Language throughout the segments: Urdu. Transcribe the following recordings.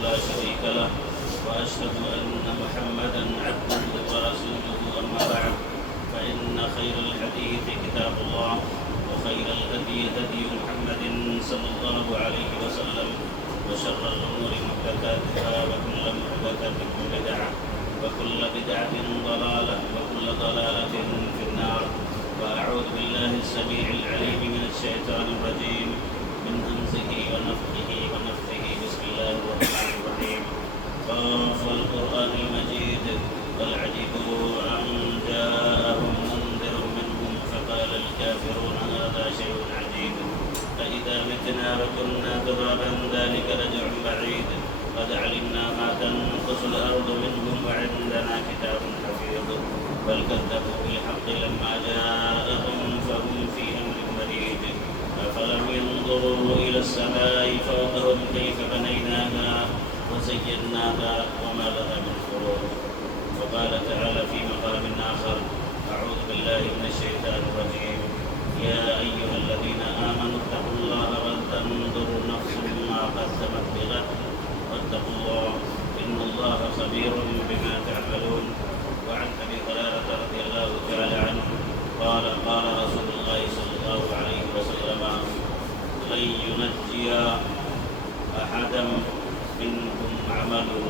لا شريك له وأشهد أن محمدا عبده ورسوله أما بعد فإن خير الحديث كتاب الله وخير الهدي هدي محمد صلى الله عليه وسلم وشر الأمور محدثاتها وكل محدثة بدعة وكل بدعة ضلالة وكل ضلالة في النار. وأعوذ بالله السميع العليم من الشيطان الرجيم من همزه ونفخه ونفثه. بسم الله الرحمن الرحيم. قاف والقرآن المجيد بل عجبوا أن جاءهم منذر منهم فقال الكافرون هذا شيء عجيب أإذا متنا وكنا ترابا ذلك رجع بعيد قد علمنا ما تنقص الأرض منهم وعندنا كتاب حفيظ بل كذبوا بالحق لما جاءهم فهم في أمر مريج أفلم ينظروا إلى السماء فوقهم كيف بنيناها وزيناها وما لها من فروج. وقال تعالى في مقام آخر أعوذ بالله من الشيطان الرجيم يا أيها الذين آمنوا اتقوا الله ولتنظر نفس ما قدمت لغد واتقوا الله إن الله خبير بما تعملون. وعن أبي هريرة رضي الله تعالى عنه قال قال رسول الله صلى الله عليه وسلم لن ينجي أحدا منكم عمله.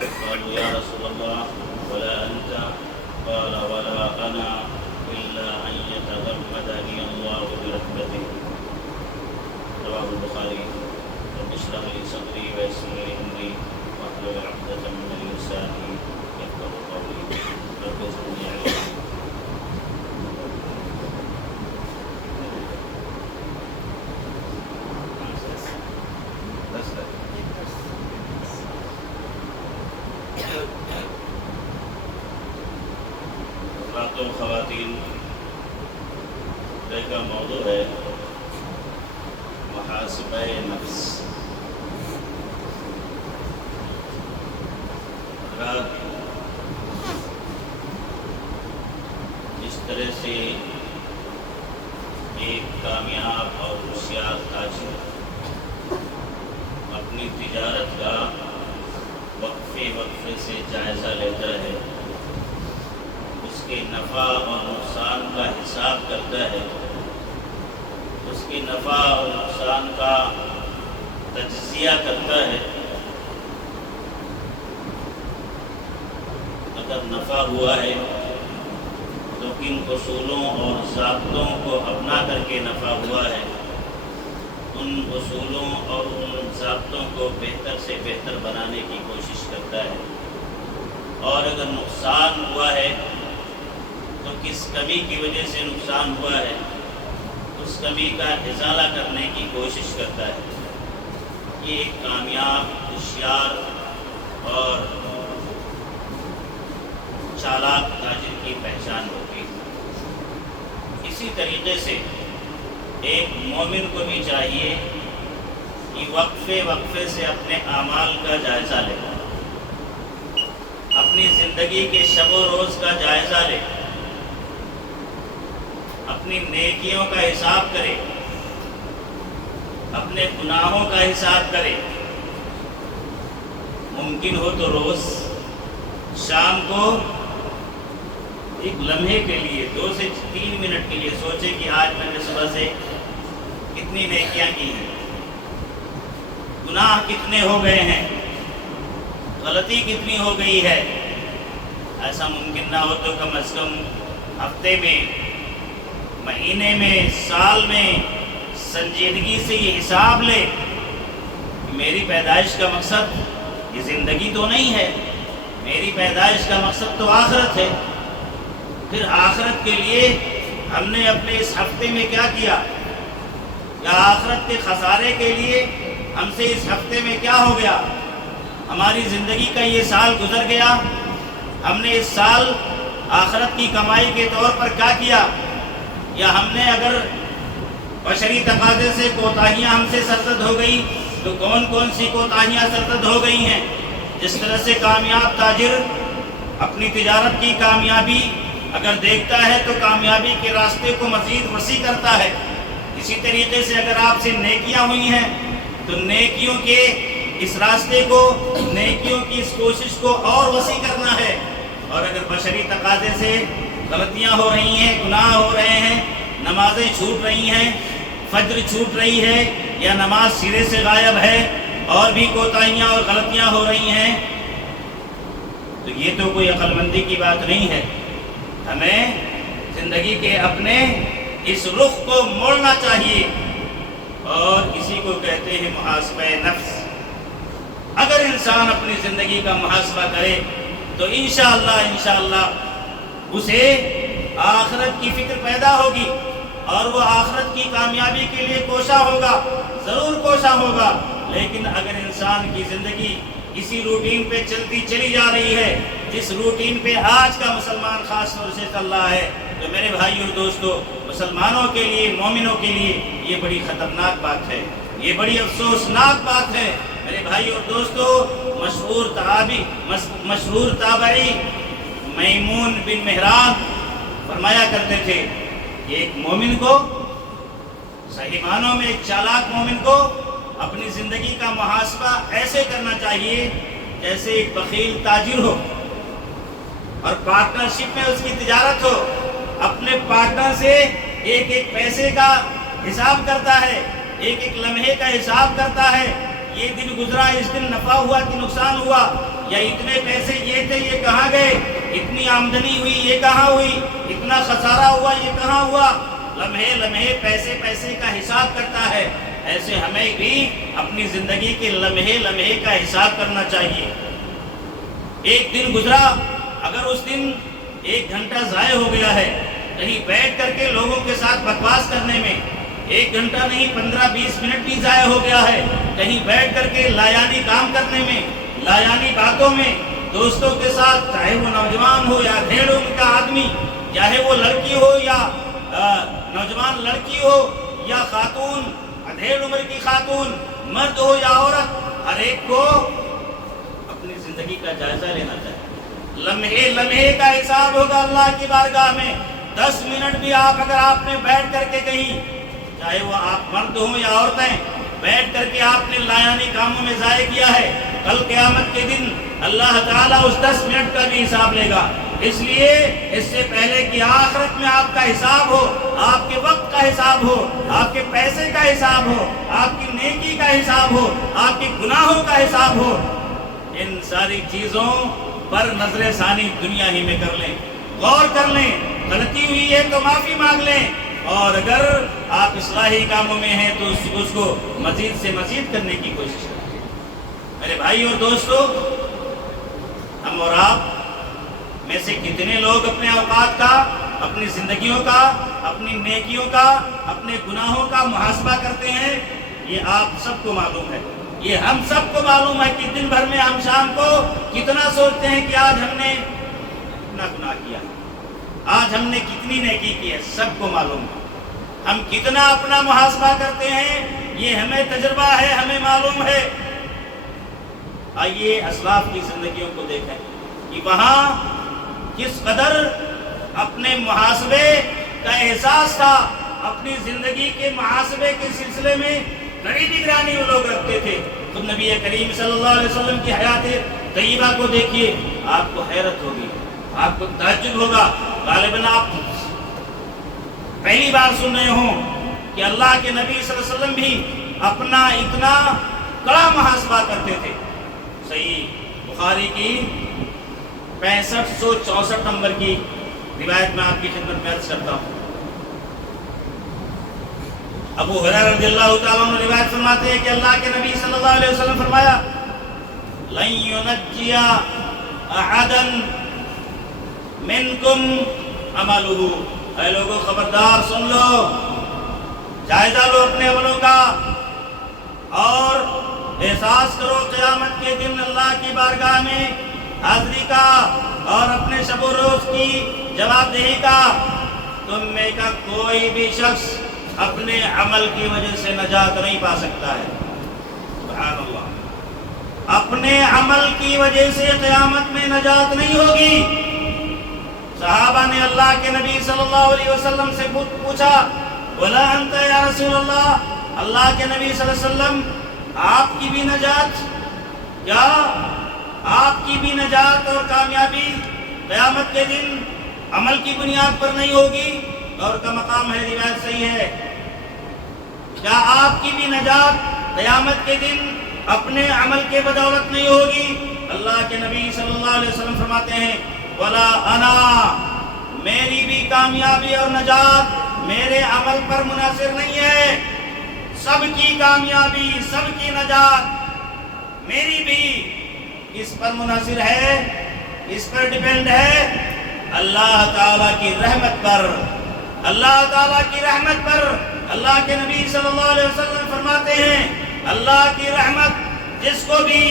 قالوا يا رسول الله ولا أنت؟ قال ولا أنا إلا أن يتغمدني الله برحمته. رواه البخاري. رب اشرح لي صدري ويسر لي أمري واحلل عقدة من لساني يفقهوا قولي. رب زدني علما. حضرات و خواتین، کا موضوع ہے محاسبہ نفس. حضرات، جس طرح سے ایک کامیاب اور ہوشیار تاجر اپنی تجارت کا وقفے وقفے سے جائزہ لیتا ہے، اس کے نفع اور نقصان کا حساب کرتا ہے، اس کے نفع اور نقصان کا تجزیہ کرتا ہے. اگر نفع ہوا ہے تو کن اصولوں اور ضابطوں کو اپنا کر کے نفع ہوا ہے، ان اصولوں اور ان ضابطوں کو بہتر سے بہتر بنانے کی کوشش کرتا ہے. اور اگر نقصان ہوا ہے تو کس کمی کی وجہ سے نقصان ہوا ہے، اس کمی کا ازالہ کرنے کی کوشش کرتا ہے. یہ ایک کامیاب، ہوشیار اور چالاک تاجر کی پہچان ہوتی ہے. اسی طریقے سے ایک مومن کو بھی چاہیے کہ وقفے وقفے سے اپنے اعمال کا جائزہ لے، اپنی زندگی کے شب و روز کا جائزہ لے، اپنی نیکیوں کا حساب کرے، اپنے گناہوں کا حساب کرے. ممکن ہو تو روز شام کو ایک لمحے کے لیے 2 سے 3 منٹ کے لیے سوچے کہ آج میں نے صبح سے کتنی نیکیاں کی ہیں، گناہ کتنے ہو گئے ہیں، غلطی کتنی ہو گئی ہے. ایسا ممکن نہ ہو تو کم از کم ہفتے میں، مہینے میں، سال میں سنجیدگی سے یہ حساب لے کہ میری پیدائش کا مقصد یہ زندگی تو نہیں ہے، میری پیدائش کا مقصد تو آخرت ہے. پھر آخرت کے لیے ہم نے اپنے اس ہفتے میں کیا کیا، یا آخرت کے خسارے کے لیے ہم سے اس ہفتے میں کیا ہو گیا. ہماری زندگی کا یہ سال گزر گیا، ہم نے اس سال آخرت کی کمائی کے طور پر کیا کیا، یا ہم نے اگر بشری تقاضے سے کوتاہیاں ہم سے سرزد ہو گئی تو کون کون سی کوتاہیاں سرزد ہو گئی ہیں. جس طرح سے کامیاب تاجر اپنی تجارت کی کامیابی اگر دیکھتا ہے تو کامیابی کے راستے کو مزید وسیع کرتا ہے، اسی طریقے سے اگر آپ سے نیکیاں ہوئی ہیں تو نیکیوں کے اس راستے کو، نیکیوں کی اس کوشش کو اور وسیع کرنا ہے۔ اور اگر بشری تقاضے سے غلطیاں ہو رہی ہیں، گناہ ہو رہے ہیں، نمازیں چھوٹ رہی ہیں، فجر چھوٹ رہی ہے، یا نماز سرے سے غائب ہے، اور بھی کوتاہیاں اور غلطیاں ہو رہی ہیں، تو یہ تو کوئی عقل مندی کی بات نہیں ہے۔ ہمیں زندگی کے اپنے اس رخ کو موڑنا چاہیے، اور اسی کو کہتے ہیں محاسبہ نفس۔ اگر انسان اپنی زندگی کا محاسبہ کرے تو انشاءاللہ اسے آخرت کی فکر پیدا ہوگی، اور وہ آخرت کی کامیابی کے لیے کوشاں ہوگا، ضرور کوشاں ہوگا۔ لیکن اگر انسان کی زندگی اسی روٹین پہ چلتی چلی جا رہی ہے، جس روٹین پہ آج کا مسلمان خاص طور سے چل رہا ہے، تو میرے بھائی اور دوستو، مسلمانوں کے لیے، مومنوں کے لیے یہ بڑی خطرناک بات ہے، یہ بڑی افسوسناک بات ہے۔ میرے بھائی اور دوستو، مشہور تابعی میمون بن مہران فرمایا کرتے تھے کہ ایک مومن کو، صحیح معنوں میں ایک چالاک مومن کو اپنی زندگی کا محاسبہ ایسے کرنا چاہیے جیسے ایک بخیل تاجر ہو اور پارٹنرشپ میں اس کی تجارت ہو، اپنے پارٹنر سے ایک ایک پیسے کا حساب کرتا ہے، ایک ایک لمحے کا حساب کرتا ہے، یہ دن گزرا، اس دن نفع ہوا کہ نقصان ہوا، یا اتنے پیسے یہ تھے یہ کہاں گئے، اتنی آمدنی ہوئی یہ کہاں ہوئی، اتنا خسارہ ہوا یہ کہاں ہوا، لمحے لمحے پیسے کا حساب کرتا ہے۔ ایسے ہمیں بھی اپنی زندگی کے لمحے لمحے کا حساب کرنا چاہیے۔ ایک دن گزرا، اگر اس دن 1 گھنٹہ ضائع ہو گیا ہے کہیں بیٹھ کر کے لوگوں کے ساتھ بکواس کرنے میں، 1 گھنٹہ نہیں 15-20 منٹ بھی ضائع ہو گیا ہے کہیں بیٹھ کر کے لایانی کام کرنے میں، لایانی باتوں میں، دوستوں کے ساتھ، چاہے وہ نوجوان ہو یا ڈھیڑ عمر کا آدمی، چاہے وہ لڑکی ہو یا نوجوان لڑکی ہو یا خاتون، ڈھیڑ عمر کی خاتون، مرد ہو یا عورت، ہر ایک کو اپنی زندگی کا جائزہ لینا چاہیے۔ لمحے لمحے کا حساب ہوگا اللہ کی بارگاہ میں۔ 10 منٹ بھی اگر آپ نے بیٹھ کر کے کہیں، چاہے وہ آپ مرد ہوں یا عورتیں، بیٹھ کر کے آپ نے لایانی کاموں میں ضائع کیا ہے، کل قیامت کے دن اللہ تعالیٰ اس 10 منٹ کا بھی حساب لے گا۔ اس لیے اس سے پہلے کہ آخرت میں آپ کا حساب ہو، آپ کے وقت کا حساب ہو، آپ کے پیسے کا حساب ہو، آپ کی نیکی کا حساب ہو، آپ کے گناہوں کا حساب ہو، ان ساری چیزوں پر نظر ثانی دنیا ہی میں کر لیں، غور کر لیں، غلطی ہوئی ہے تو معافی مانگ لیں، اور اگر آپ اصلاحی کاموں میں ہیں تو اس کو مزید سے مزید کرنے کی کوشش کریں۔ میرے بھائی اور دوستو، ہم اور آپ میں سے کتنے لوگ اپنے اوقات کا، اپنی زندگیوں کا، اپنی نیکیوں کا، اپنے گناہوں کا محاسبہ کرتے ہیں؟ یہ آپ سب کو معلوم ہے، یہ ہم سب کو معلوم ہے کہ دن بھر میں ہم شام کو کتنا سوچتے ہیں کہ آج ہم نے کتنا گناہ کیا، آج ہم نے کتنی نیکی کی ہے، سب کو معلوم ہے۔ ہم کتنا اپنا محاسبہ کرتے ہیں یہ ہمیں تجربہ ہے، ہمیں معلوم ہے۔ آئیے اسلاف کی زندگیوں کو دیکھیں کہ وہاں کس قدر اپنے محاسبے کا احساس تھا، اپنی زندگی کے محاسبے کے سلسلے میں بڑی نگرانی وہ لوگ رکھتے تھے۔ خود نبی کریم صلی اللہ علیہ وسلم کی حیات طیبہ کو دیکھیے، آپ کو حیرت ہوگی، آپ کو تعجب ہوگا، غالباً آپ پہلی بار سن رہے ہوں کہ اللہ کے نبی صلی اللہ علیہ وسلم بھی اپنا اتنا کڑا محاسبہ کرتے تھے۔ صحیح بخاری کی 6564 نمبر کی روایت میں آپ کی خدمت میں عرض کرتا ہوں۔ ابو ہریرہ رضی اللہ تعالیٰ عنہ روایت فرماتے ہیں کہ اللہ کے نبی صلی اللہ علیہ وسلم فرمایا، لن ينجي احدا منکم عملہ۔ اے لوگوں خبردار سن لو، جائزہ لو اپنے عملوں کا، اور احساس کرو قیامت کے دن اللہ کی بارگاہ میں حاضری کا اور اپنے شب و روز کی جواب دہی کا۔ تم میں کا کوئی بھی شخص اپنے عمل کی وجہ سے نجات نہیں پا سکتا ہے۔ سبحان اللہ، اپنے عمل کی وجہ سے قیامت میں نجات نہیں ہوگی۔ صحابہ نے اللہ کے نبی صلی اللہ علیہ وسلم سے پوچھا، وَلَا أَنْتَ يَا رَسُولَ اللَّهِ، اللہ کے نبی صلی اللہ علیہ وسلم آپ کی بھی نجات کیا آپ کی بھی نجات اور کامیابی قیامت کے دن عمل کی بنیاد پر نہیں ہوگی؟ اور کا مقام ہے، روایت صحیح ہے۔ کیا آپ کی بھی نجات قیامت کے دن اپنے عمل کے بدولت نہیں ہوگی؟ اللہ کے نبی صلی اللہ علیہ وسلم فرماتے ہیں وَلَا أَنَا، میری بھی کامیابی اور نجات میرے عمل پر منحصر نہیں ہے، سب کی کامیابی سب کی نجات میری بھی اس پر منحصر ہے، اس پر ڈیپینڈ ہے اللہ تعالیٰ کی رحمت پر، اللہ تعالیٰ کی رحمت پر۔ اللہ کے نبی صلی اللہ علیہ وسلم فرماتے ہیں اللہ کی رحمت جس کو بھی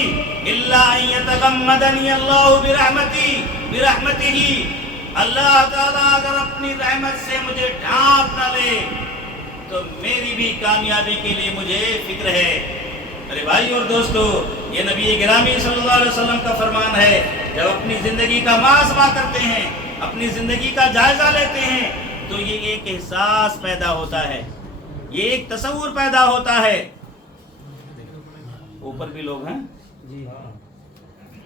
الا ان یتغمدنی اللہ برحمتہ، اللہ تعالیٰ اگر اپنی رحمت سے مجھے ڈھانپ نہ لے تو میری بھی کامیابی کے لیے مجھے فکر ہے۔ ارے بھائی اور دوستو، یہ نبی گرامی صلی اللہ علیہ وسلم کا فرمان ہے۔ جب اپنی زندگی کا محاسبہ کرتے ہیں، اپنی زندگی کا جائزہ لیتے ہیں تو یہ ایک احساس پیدا ہوتا ہے، یہ ایک تصور پیدا ہوتا ہے۔ اوپر بھی لوگ ہیں جی،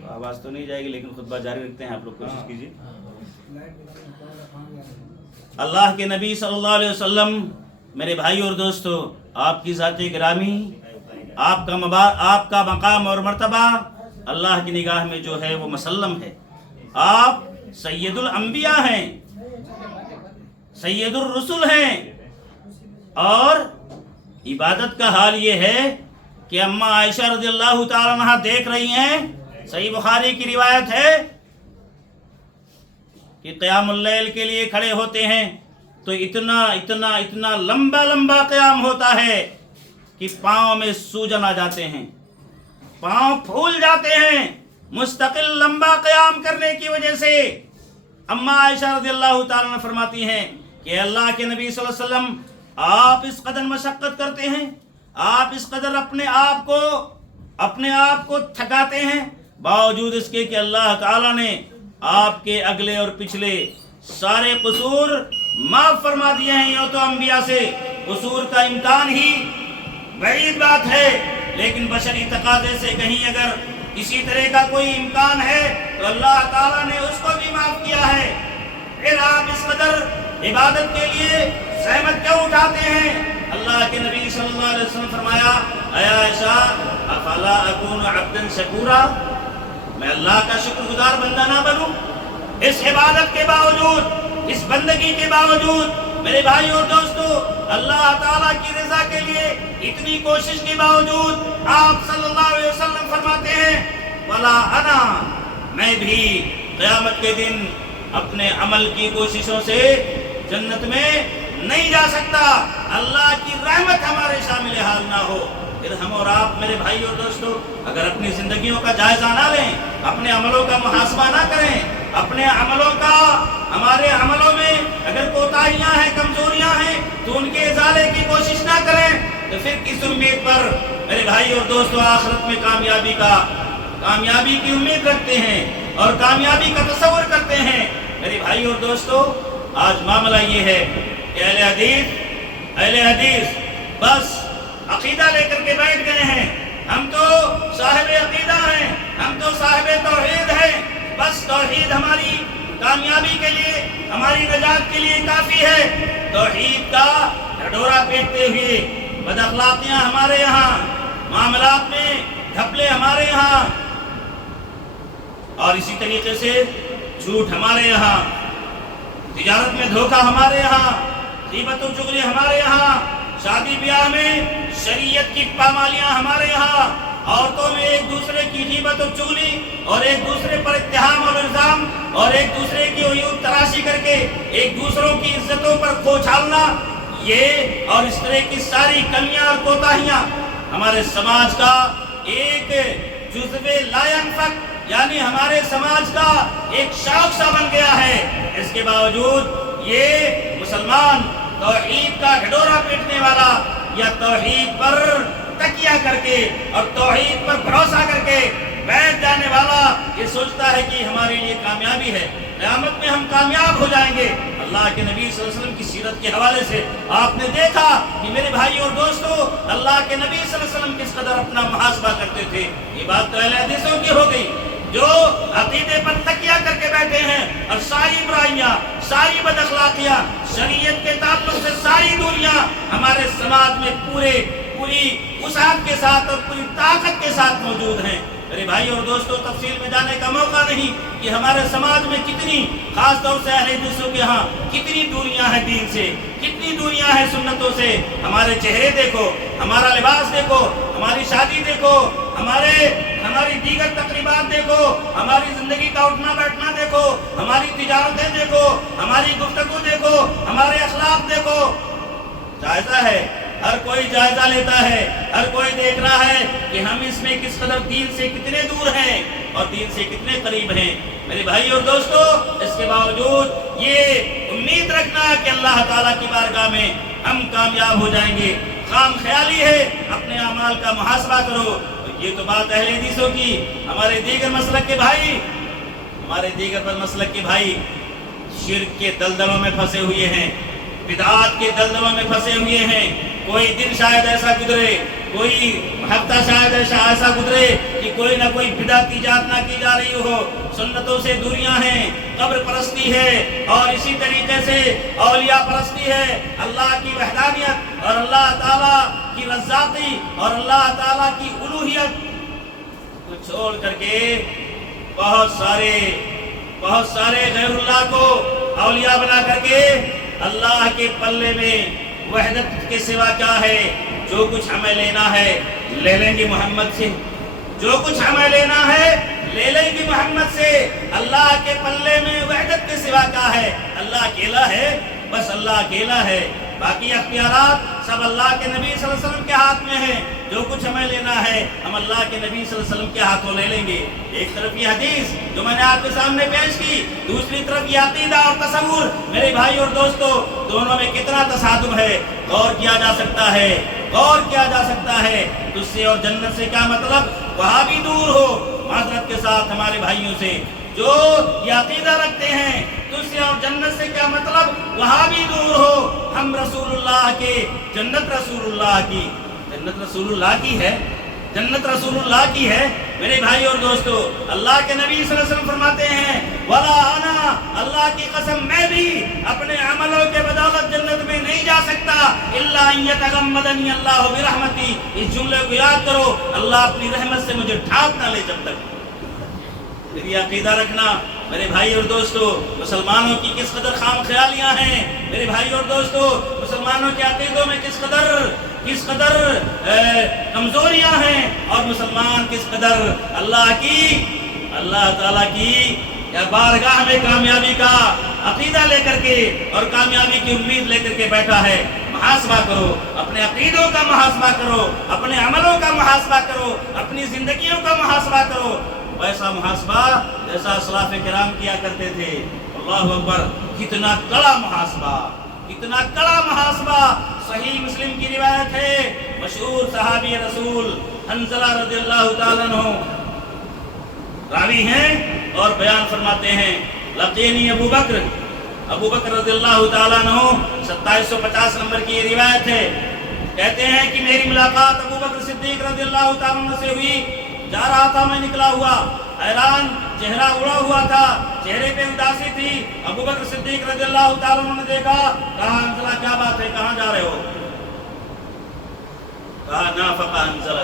آواز تو نہیں جائے گی لیکن خطبہ جاری رکھتے ہیں، آپ لوگ کوشش کیجیے۔ اللہ کے نبی صلی اللہ علیہ وسلم، میرے بھائی اور دوستو، آپ کی ذات گرامی، آپ کا مقام اور مرتبہ اللہ کی نگاہ میں جو ہے وہ مسلم ہے۔ آپ سید الانبیاء ہیں، سید الرسل ہیں، اور عبادت کا حال یہ ہے کہ اماں عائشہ رضی اللہ تعالیٰ عنہ دیکھ رہی ہیں، صحیح بخاری کی روایت ہے کہ قیام اللیل کے لیے کھڑے ہوتے ہیں تو اتنا لمبا قیام ہوتا ہے کہ پاؤں میں سوجن آ جاتے ہیں، پاؤں پھول جاتے ہیں مستقل لمبا قیام کرنے کی وجہ سے۔ اماں عائشہ رضی اللہ تعالیٰ عنہ فرماتی ہیں کہ اللہ کے نبی صلی اللہ علیہ وسلم، آپ اس قدر مشقت کرتے ہیں، آپ اس قدر اپنے آپ کو تھکاتے ہیں، باوجود اس کے کہ اللہ تعالیٰ نے آپ کے اگلے اور پچھلے سارے قصور معاف فرما دیے ہیں۔ یہ تو انبیاء سے قصور کا امکان ہی بعید بات ہے، لیکن بشری تقاضے سے کہیں اگر کسی طرح کا کوئی امکان ہے تو اللہ تعالیٰ نے اس کو بھی معاف کیا ہے۔ پھر آپ اس قدر عبادت کے لیے زحمت کیوں اٹھاتے ہیں؟ اللہ کے نبی صلی اللہ علیہ وسلم فرمایا اے عائشہ افلا اکون عبدا شکورا، میں اللہ کا شکر گزار بندہ نہ بنوں؟ اس عبادت کے باوجود، اس بندگی کے باوجود، میرے بھائی اور دوستو، اللہ تعالیٰ کی رضا کے لیے اتنی کوشش کے باوجود آپ صلی اللہ علیہ وسلم فرماتے ہیں وَلَا أَنَا، میں بھی قیامت کے دن اپنے عمل کی کوششوں سے جنت میں نہیں جا سکتا، اللہ کی رحمت ہمارے شامل حال نہ ہو۔ پھر ہم اور آپ میرے بھائی اور دوستو اگر اپنی زندگیوں کا جائزہ نہ لیں، اپنے عملوں کا محاسبہ نہ کریں، اپنے ہمارے عملوں میں اگر کوتاہیاں ہیں، کمزوریاں ہیں تو ان کے ازالے کی کوشش نہ کریں تو پھر کس امید پر میرے بھائی اور دوستو آخرت میں کامیابی کی امید رکھتے ہیں اور کامیابی کا تصور کرتے ہیں؟ میرے بھائی اور دوستو، آج معاملہ یہ ہے کہ اہل حدیث بس عقیدہ لے کر کے بیٹھ گئے ہیں، ہم تو صاحب عقیدہ ہیں، ہم تو صاحب توحید ہیں، بس توحید ہماری کامیابی کے لیے، ہماری نجات کے لیے کافی ہے۔ توحید کا ڈھڈورا پیٹتے ہوئے بد اخلاقیاں ہمارے یہاں، معاملات میں گھپلے ہمارے یہاں، اور اسی طریقے سے جھوٹ ہمارے یہاں، تجارت میں دھوکہ ہمارے یہاں، غیبت و چغلی ہمارے یہاں، شادی بیاہ میں شریعت کی پامالیاں ہمارے یہاں، عورتوں میں ایک دوسرے کی غیبت و چغلی اور ایک دوسرے پر اتہام اور الزام اور ایک دوسرے کی عیوب تراشی کر کے ایک دوسروں کی عزتوں پر کھوچالنا، یہ اور اس طرح کی ساری کمیاں اور کوتاہیاں ہمارے سماج کا ایک جزو لا ينفک، یعنی ہمارے سماج کا ایک شوق سا بن گیا ہے۔ اس کے باوجود یہ مسلمان توحید کا ڈھڈورا پیٹنے والا یا توحید پر تکیہ کر کے اور توحید پر بھروسہ کر کے بیٹھ جانے والا یہ سوچتا ہے کہ ہمارے لیے کامیابی ہے، قیامت میں ہم کامیاب ہو جائیں گے۔ اللہ کے نبی صلی اللہ علیہ وسلم کی سیرت کے حوالے سے آپ نے دیکھا کہ میرے بھائی اور دوستو، اللہ کے نبی صلی اللہ علیہ وسلم کس قدر اپنا محاسبہ کرتے تھے۔ یہ بات تو اہل حدیثوں کی ہو گئی جو عقیدے پر تکیہ کر کے بیٹھے ہیں اور ساری برائیاں، ساری بد اخلاقیاں، شریعت کے تعلق سے ساری دوریاں ہمارے سماج میں پوری وسعت کے ساتھ اور پوری طاقت کے ساتھ موجود ہیں۔ میرے بھائی اور دوستو، تفصیل میں جانے کا موقع نہیں کہ ہمارے سماج میں کتنی، خاص طور سے اہل حدیثوں کے ہاں کتنی دوریاں ہیں دین سے، کتنی دوریاں ہیں سنتوں سے۔ ہمارے چہرے دیکھو، ہمارا لباس دیکھو، ہماری شادی دیکھو، ہماری دیگر تقریبات دیکھو، ہماری زندگی کا اٹھنا بیٹھنا دیکھو، ہماری تجارتیں دیکھو، ہماری گفتگو دیکھو، ہمارے اخلاق دیکھو۔ جائزہ ہے، ہر کوئی جائزہ لیتا ہے، ہر کوئی دیکھ رہا ہے کہ ہم اس میں کس قدر دین سے کتنے دور ہیں اور دین سے کتنے قریب ہیں۔ میرے بھائی اور دوستو، اس کے باوجود یہ امید رکھنا کہ اللہ تعالیٰ کی بارگاہ میں ہم کامیاب ہو جائیں گے خام خیالی ہے۔ اپنے اعمال کا محاسبہ کرو۔ یہ تو بات اہل حدیثوں کی۔ ہمارے دیگر مسلک کے بھائی شرک کے دلدلوں میں پھنسے ہوئے ہیں، بدعات کے دلدلوں میں پھنسے ہوئے ہیں۔ کوئی دن شاید ایسا گزرے، کوئی ہفتہ شاید ایسا گزرے کہ کوئی نہ کوئی بدعت ایجاد نہ کی جا رہی ہو۔ سنتوں سے دوریاں ہیں، قبر پرستی ہے، اور اسی طریقے سے اولیاء پرستی ہے۔ اللہ کی وحدانیت اور اللہ تعالیٰ کی رضاتی اور اللہ تعالیٰ کی الوہیت کو چھوڑ کر کے بہت سارے غیر اللہ کو اولیاء بنا کر کے اللہ کے پلے میں وحدت کے سوا کیا ہے؟ جو کچھ ہمیں لینا ہے لے لیں گے محمد سے، جو کچھ ہمیں لینا ہے لے لیں گے محمد سے۔ اللہ کے پلے میں وحدت کے سوا کیا ہے؟ اللہ اکیلا ہے، بس اللہ اکیلا ہے۔ باقی اختیارات سب اللہ کے نبی صلی اللہ علیہ وسلم کے ہاتھ میں ہیں۔ جو کچھ ہمیں لینا ہے ہم اللہ کے نبی صلی اللہ علیہ وسلم کے ہاتھوں لے لیں گے۔ ایک طرف یہ حدیث جو میں نے آپ کے سامنے پیش کی، دوسری طرف یہ عقیدہ اور تصور۔ میرے بھائی اور دوستو، دونوں میں کتنا تصادم ہے، غور کیا جا سکتا ہے، غور کیا جا سکتا ہے۔ تجھ سے اور جنت سے کیا مطلب؟ وہاں بھی دور ہو معذرت کے ساتھ ہمارے بھائیوں سے جو یہ عقیدہ رکھتے ہیں تجھ سے اور جنت سے کیا مطلب، وہاں بھی دور ہو۔ ہم رسول اللہ کے، جنت رسول اللہ کی، جنت رسول اللہ کی ہے، جنت رسول اللہ کی ہے۔ میرے بھائی اور دوستو، اللہ کے نبی صلی اللہ علیہ وسلم فرماتے ہیں وَلَا أَنَا، اللہ کی قسم میں بھی اپنے عملوں کے بدولت جنت میں نہیں جا سکتا إِلَّا أَن يَتَغَمَّدَنِي اللَّهُ بِرَحْمَتِهِ۔ اس جملے کو یاد کرو، اللہ اپنی رحمت سے مجھے ڈھانپ نہ لے جب تک۔ یہ عقیدہ رکھنا میرے بھائی اور دوستو، مسلمانوں کی کس قدر خام خیالیاں ہیں۔ میرے بھائی اور دوستو، مسلمانوں کے عقیدوں میں کس قدر کمزوریاں ہیں، اور مسلمان کس قدر اللہ تعالیٰ کی بارگاہ میں کامیابی کا عقیدہ لے کر کے اور کامیابی کی امید لے کر کے بیٹھا ہے۔ محاسبہ کرو، اپنے عقیدوں کا محاسبہ کرو، اپنے عملوں کا محاسبہ کرو، اپنی زندگیوں کا محاسبہ کرو، ویسا محاسبہ جیسا اسلاف کرام کیا کرتے تھے۔ اللہ اکبر، کتنا کڑا محاسبہ، کتنا کڑا محاسبہ۔ صحیح مسلم کی روایت ہے، مشہور صحابی رسول حنظلہ رضی اللہ تعالیٰ عنہ راوی ہیں اور بیان فرماتے ہیں، لقینی ابو بکر رضی اللہ تعالیٰ عنہ، 2750 نمبر کی یہ روایت ہے۔ کہتے ہیں کہ میری ملاقات ابو بکر صدیق رضی اللہ تعالیٰ عنہ سے ہوئی۔ جا رہا تھا میں، نکلا ہوا حیران، چہرہ اڑا ہوا تھا، چہرے پہ اداسی تھی۔ ابو بکر صدیق رضی اللہ تعالیٰ عنہ نے دیکھا، کہا حنظلہ کیا بات ہے، کہاں جا رہے ہو؟ کہا نافق حنظلہ،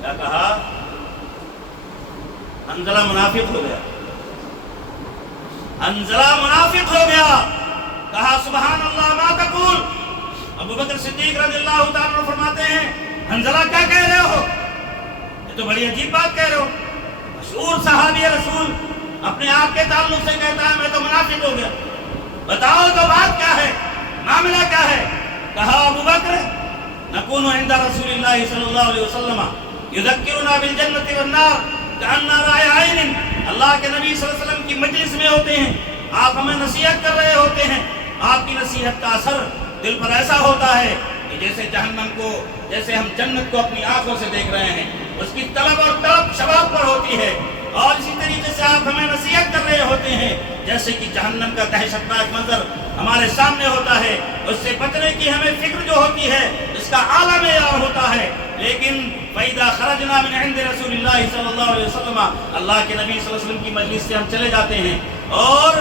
کیا کہا؟ حنظلہ منافق ہو گیا، حنظلہ منافق ہو گیا۔ کہا سبحان اللہ ما تقول۔ ابو بکر صدیق رضی اللہ تعالیٰ عنہ فرماتے ہیں حنظلہ کیا کہہ رہے ہو؟ تو بڑی عجیب بات کہہ رہے ہو۔ مشہور صحابی رسول اپنے آپ کے تعلق سے کہتا ہے میں تو منافق ہو گیا، بتاؤ تو بات کیا ہے، معاملہ کیا ہے؟ کہا ابو بکر نکون عند رسول اللہ صلی اللہ علیہ وسلم یذکرنا بالجنۃ والنار کأننا رأی عین۔ اللہ کے نبی صلی اللہ علیہ وسلم کی مجلس میں ہوتے ہیں، آپ ہمیں نصیحت کر رہے ہوتے ہیں، آپ کی نصیحت کا اثر دل پر ایسا ہوتا ہے کہ جیسے جہنم کو، جیسے ہم جنت کو اپنی آنکھوں سے دیکھ رہے ہیں۔ اس کی طلب اور طلب شباب پر ہوتی ہے. اور اسی طریقے سے آپ ہمیں نصیحت کر رہے ہوتے ہیں جیسے کہ جہنم کا دہشتناک منظر ہمارے سامنے ہوتا ہے، اس سے بچنے کی ہمیں فکر جو ہوتی ہے اس کا اعلیٰ معیار ہوتا ہے. لیکن فَإِذَا خَرَجْنَا مِنْ عِنْدِ رَسُولِ اللَّهِ صلی اللہ علیہ وسلم، اللہ کے نبی صلی اللہ علیہ وسلم کی مجلس سے ہم چلے جاتے ہیں اور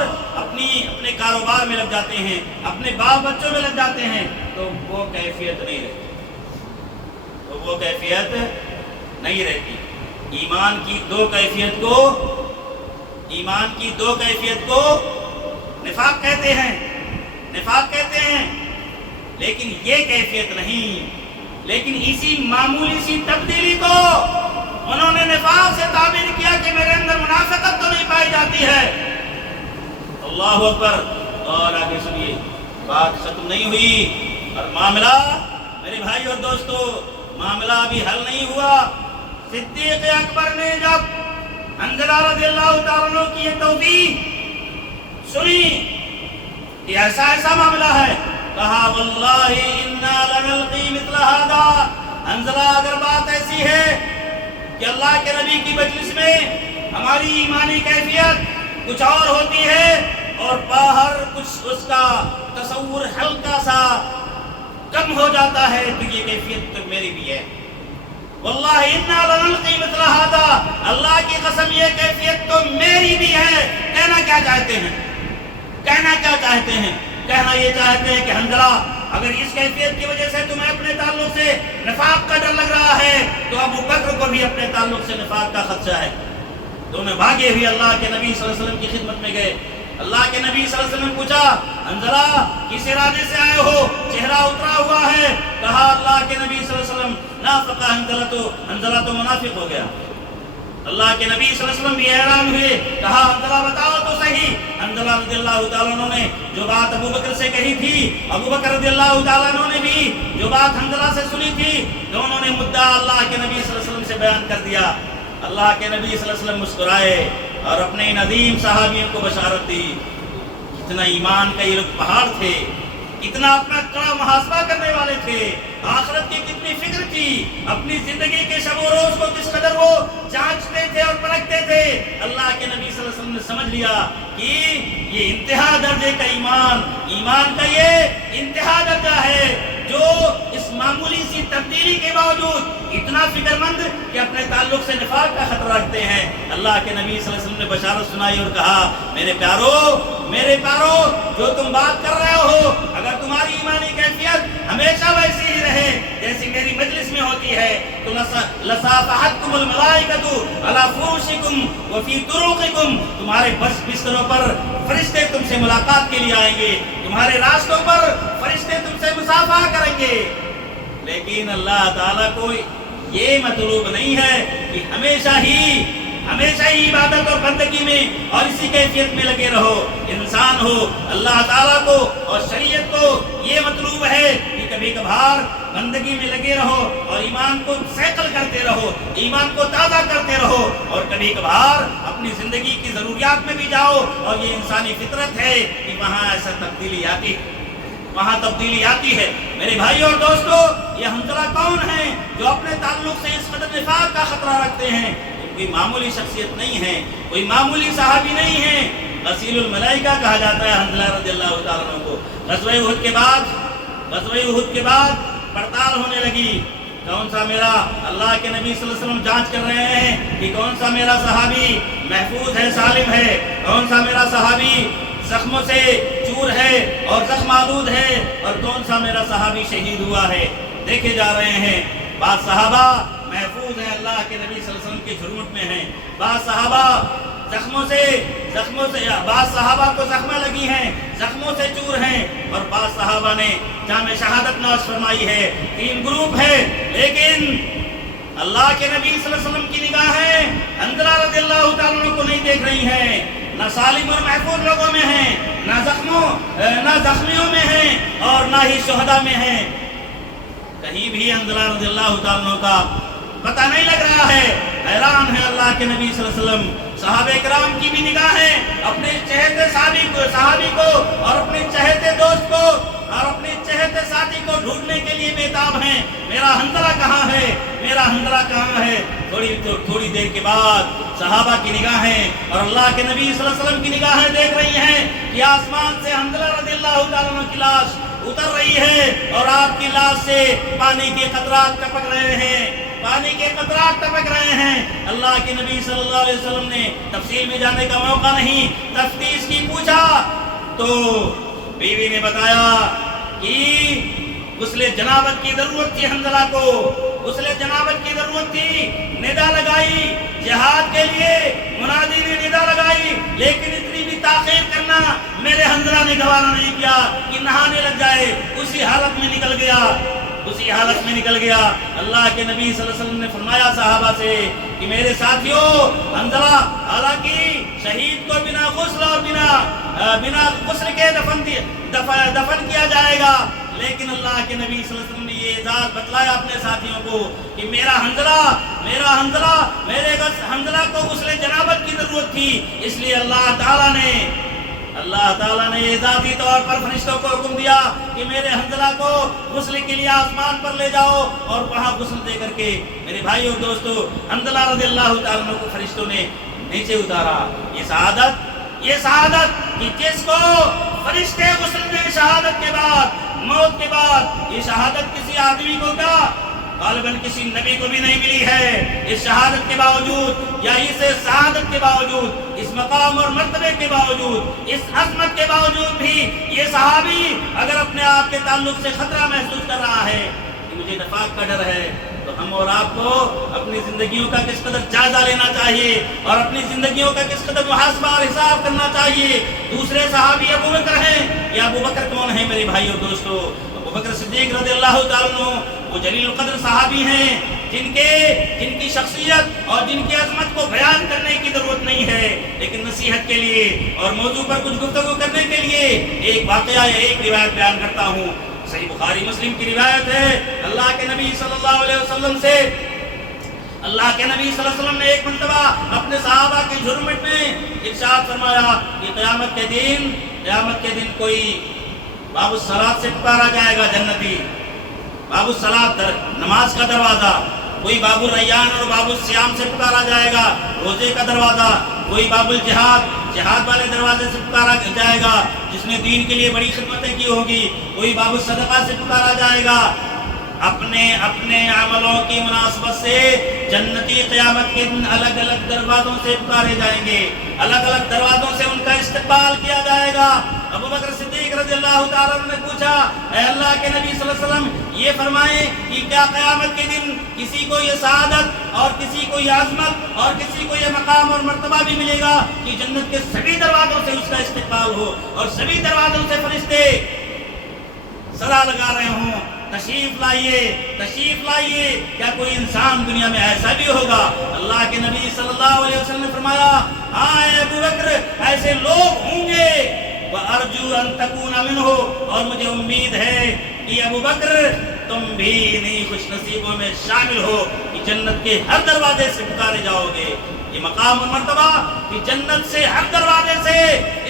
اپنے کاروبار میں لگ جاتے ہیں، اپنے بال بچوں میں لگ جاتے ہیں، تو وہ کیفیت نہیں رہتی. ایمان کی دو کیفیت کو نفاق کہتے ہیں، لیکن یہ کیفیت نہیں. لیکن اسی معمولی سی تبدیلی کو انہوں نے نفاق سے تعبیر کیا کہ میرے اندر منافقت تو نہیں پائی جاتی ہے. اللہ اکبر. اور آگے سنیے، بات ختم نہیں ہوئی اور معاملہ میرے بھائی اور دوستو، معاملہ ابھی حل نہیں ہوا. صدیق اکبر نے جب حنظلہ رضی اللہ تعالیٰ عنہ کی یہ توبیخ سنی کہ ایسا معاملہ ہے، کہا واللہ انا لنلقی مثل ھذا. حنظلہ اگر بات ایسی ہے کہ اللہ کے نبی کی مجلس میں ہماری ایمانی کیفیت کچھ اور ہوتی ہے اور باہر کچھ اس کا تصور ہلکا سا کم ہو جاتا ہے، تو یہ کیفیت تو میری بھی ہے. واللہ انا لنلقی مثل ھذا، اللہ کی قسم یہ کیفیت تو میری بھی ہے. کہنا کیا چاہتے ہیں؟ کہنا یہ چاہتے ہیں کہ حنظلہ اگر اس کیفیت کی وجہ سے تمہیں اپنے تعلق سے نفاق کا ڈر لگ رہا ہے تو ابو بکر کو بھی اپنے تعلق سے نفاق کا خدشہ ہے. دونوں بھاگے ہوئے اللہ کے نبی صلی اللہ علیہ وسلم کی خدمت میں گئے. اللہ کے نبی صلی اللہ علیہ وسلم نے پوچھا، حنظلہ کس ارادے سے آئے ہو؟ چہرہ اترا ہوا ہے. کہا اللہ کے نبی صلی اللہ علیہ وسلم نافقہ حنظلہ تو منافق ہو گیا. اللہ کے نبی صلی اللہ علیہ وسلم بھی حیران ہوئے. کہا حنظلہ بتاؤ تو صحیح. حنظلہ رضی اللہ تعالیٰ عنہ نے جو بات ابو بکر سے کہی تھی، ابو بکر رضی اللہ تعالیٰ عنہ نے بھی جو بات حنظلہ سے سنی تھی، دونوں نے مدعا اللہ کے نبی صلی اللہ علیہ وسلم سے بیان کر دیا. اللہ کے نبی صلی اللہ علیہ وسلم مسکرائے اور اپنے ندیم صحابیوں کو بشارت دی. کتنا ایمان کا یہ لوگ پہاڑ تھے، کتنا اپنا کڑا محاسبہ کرنے والے تھے، آخرت کی کتنی فکر تھی، اپنی زندگی کے شب و روز کو کس قدر وہ جانچتے تھے اور پرکھتے تھے. اللہ کے نبی صلی اللہ علیہ وسلم نے سمجھ لیا کہ یہ انتہا درجے کا ایمان کا یہ انتہا درجہ ہے جو اس معمولی سی تبدیلی کے باوجود اتنا فکر مند کہ اپنے تعلق سے نفاق کا خطرہ رکھتے ہیں. اللہ کے نبی صلی اللہ علیہ وسلم نے بشارت سنائی اور کہا میرے پیارو جو تم بات کر رہے ہو، اگر تمہاری ایمانی کیفیت ہمیشہ ویسی ہی رہے جیسی میری مجلس میں ہوتی ہے تو لصافحتکم الملائکۃ علی فروشکم وفی طرقکم، تمہارے بستروں پر فرشتے تم سے ملاقات کے لیے آئیں گے، تمہارے راستوں پر فرشتے تم سے مصافحہ کریں گے. لیکن اللہ تعالیٰ کو یہ مطلوب نہیں ہے کہ ہمیشہ ہی عبادت اور بندگی میں اور اسی کیفیت میں لگے رہو. انسان ہو، اللہ تعالیٰ کو اور شریعت کو یہ مطلوب ہے کہ کبھی کبھار بندگی میں لگے رہو اور ایمان کو سیکل کرتے رہو، ایمان کو تازہ کرتے رہو، اور کبھی کبھار اپنی زندگی کی ضروریات میں بھی جاؤ. اور یہ انسانی فطرت ہے کہ وہاں ایسا تبدیلی آتی ہے. میرے بھائی اور دوستو، یہ حنظلہ کون ہیں جو اپنے تعلق سے اس قدر نفاق کا خطرہ رکھتے ہیں؟ کوئی معمولی شخصیت نہیں ہے، کوئی معمولی صحابی نہیں ہے. غسیل الملائکہ کہا جاتا ہے حنظلہ رضی اللہ تعالیٰ عنہ کو. غزوہ احد کے بعد پڑتال ہونے لگی، کون سا میرا، اللہ کے نبی صلی اللہ علیہ وسلم جانچ کر رہے ہیں کہ کون سا میرا صحابی محفوظ ہے، سالم ہے، کون سا میرا صحابی زخموں سے چور ہے اور زخم آلود ہے، اور کون سا میرا صحابی شہید ہوا ہے. دیکھے جا رہے ہیں. بعض صحابہ محفوظ ہیں، اللہ کے نبی صلی اللہ علیہ وسلم کے جھرمٹ میں ہیں. بعض صحابہ بعض صحابہ کو زخمیں لگی ہیں، زخموں سے چور ہیں، اور بعض صحابہ نے جام شہادت نوش فرمائی ہے. 3 گروپ ہے، لیکن اللہ کے نبی صلی اللہ علیہ وسلم کی نگاہیں حنظلہ رضی اللہ تعالیٰ عنہ کو نہیں دیکھ رہی ہیں. نہ سالم اور محفوظ لوگوں میں ہیں، نہ زخمیوں میں ہیں، اور نہ ہی شہداء میں ہیں. کہیں بھی حنظلہ رضی اللہ تعالیٰ عنہ کا پتہ نہیں لگ رہا ہے. حیران ہے اللہ کے نبی صلی اللہ علیہ وسلم. صحابہ کرام کی بھی نگاہیں اپنے چہتے صحابی کو اور اپنے چہتے دوست کو اور اپنے چہتے ساتھی کو ڈھونڈنے کے لیے بےتاب ہیں، میرا حنظلہ کہاں ہے، میرا حنظلہ کہاں ہے۔ تھوڑی دیر کے بعد صحابہ کی نگاہیں اور اللہ کے نبی صلی اللہ علیہ وسلم کی نگاہیں دیکھ رہی ہیں کہ آسمان سے حنظلہ رضی اللہ تعالیٰ عنہ کی لاش اتر رہی ہے اور آپ کی لاش سے پانی کے قطرات ٹپک رہے ہیں، پانی کے قطرات ٹپک رہے ہیں۔ اللہ کے نبی صلی اللہ علیہ وسلم نے تفصیل میں جانے کا موقع نہیں، تفتیش کی، پوچھا تو بیوی نے بتایا کہ غسل جنابت کی ضرورت تھی، حنظلہ کو غسل جنابت کی ضرورت تھی۔ ندا لگائی جہاد کے لیے، منادی نے ندا لگائی، لیکن اتنی بھی تاخیر کرنا میرے حنظلہ نے گوارا نہیں کیا کہ نہانے لگ جائے، اسی حالت میں نکل گیا، اسی حالت میں نکل گیا۔ اللہ کے نبی صلی اللہ علیہ وسلم نے فرمایا صحابہ سے کہ میرے ساتھیوں، حنظلہ حالانکہ شہید کو بنا غسل اور بنا غسل کے دفن کیا جائے گا، لیکن اللہ کے نبی صلی اللہ علیہ وسلم نے یہ اعزاز بتلایا اپنے ساتھیوں کو کہ میرا حنظلہ میرے حنظلہ کو غسل جنابت کی ضرورت تھی، اس لیے اللہ تعالیٰ نے اعزازی طور پر فرشتوں کو حکم دیا کہ میرے حنظلہ کو غسل کے لیے آسمان پر لے جاؤ اور وہاں غسل دے کر کے میرے بھائی اور دوستو حنظلہ رضی اللہ تعالیٰ عنہ کو فرشتوں نے نیچے اتارا۔ یہ سعادت کہ جس کو فرشتے غسل میں شہادت کے بعد، موت کے بعد، یہ شہادت کسی آدمی کو کیا غالباً کسی نبی کو بھی نہیں ملی ہے۔ اس شہادت کے باوجود یا اس سعادت کے باوجود، اس مقام اور مرتبے کے باوجود، اس عظمت کے باوجود بھی یہ صحابی اگر اپنے آپ کے تعلق سے خطرہ محسوس کر رہا ہے کہ مجھے نفاق کا ڈر ہے، تو ہم اور آپ کو اپنی زندگیوں کا کس قدر جائزہ لینا چاہیے اور اپنی زندگیوں کا کس قدر محاسبہ اور حساب کرنا چاہیے۔ دوسرے صحابی ابو بکر ہیں۔ یہ ابو بکر کون ہے میرے بھائی اور دوستو؟ ابو بکر صدیق رضی اللہ تعالیٰ عنہ وہ جلیل القدر صحابی ہیں جن کی شخصیت اور جن کی عظمت کو بیان کرنے کی ضرورت نہیں ہے، لیکن نصیحت کے لیے اور موضوع پر کچھ گفتگو کرنے کے لیے ایک واقعہ یا ایک روایت بیان کرتا ہوں۔ صحیح بخاری مسلم کی روایت ہے، اللہ کے نبی صلی اللہ علیہ وسلم سے اللہ کے نبی صلی اللہ علیہ وسلم نے ایک مرتبہ اپنے صحابہ کی جھرمٹ میں ارشاد فرمایا کہ قیامت کے دن کوئی باب الصلاۃ سے پکارا جائے گا، جنتی باب الصلاۃ نماز کا دروازہ، کوئی باب الریان اور باب الصیام سے پکارا جائے گا، روزے کا دروازہ، کوئی باب جہاد والے دروازے سے پکارا جائے گا جس نے دین کے لیے بڑی خدمتیں کی ہوگی، کوئی باب الصدقہ سے پکارا جائے گا۔ اپنے عملوں کی مناسبت سے جنتی قیامت کے دن الگ الگ دروازوں سے پکارے جائیں گے، الگ الگ دروازوں سے ان کا استقبال کیا جائے گا۔ ابو بکر صدیق رضی اللہ تعالیٰ عنہ نے پوچھا، اے اللہ کے نبی صلی اللہ علیہ وسلم یہ فرمائیں کہ کیا قیامت کے دن کسی کو یہ سعادت اور کسی کو یہ عظمت اور کسی کو یہ مقام اور مرتبہ بھی ملے گا کہ جنت کے سبھی دروازوں سے اس کا استقبال ہو اور سبھی دروازوں سے فرشتے صدا لگا رہے ہوں، تشریف لائیے؟ کیا کوئی انسان دنیا میں ایسا بھی ہوگا؟ اللہ کے نبی صلی اللہ علیہ وسلم نے فرمایا، ہاں اے ابو بکر ایسے لوگ ہوں گے، وَأَرْجُو أَن تَكُونَ مِنْهُ، اور مجھے امید ہے کہ ابو بکر تم بھی انہی خوش نصیبوں میں شامل ہو کہ جنت کے ہر دروازے سے پکارے جاؤ گے۔ یہ مقام اور مرتبہ کہ جنت سے ہر دروازے سے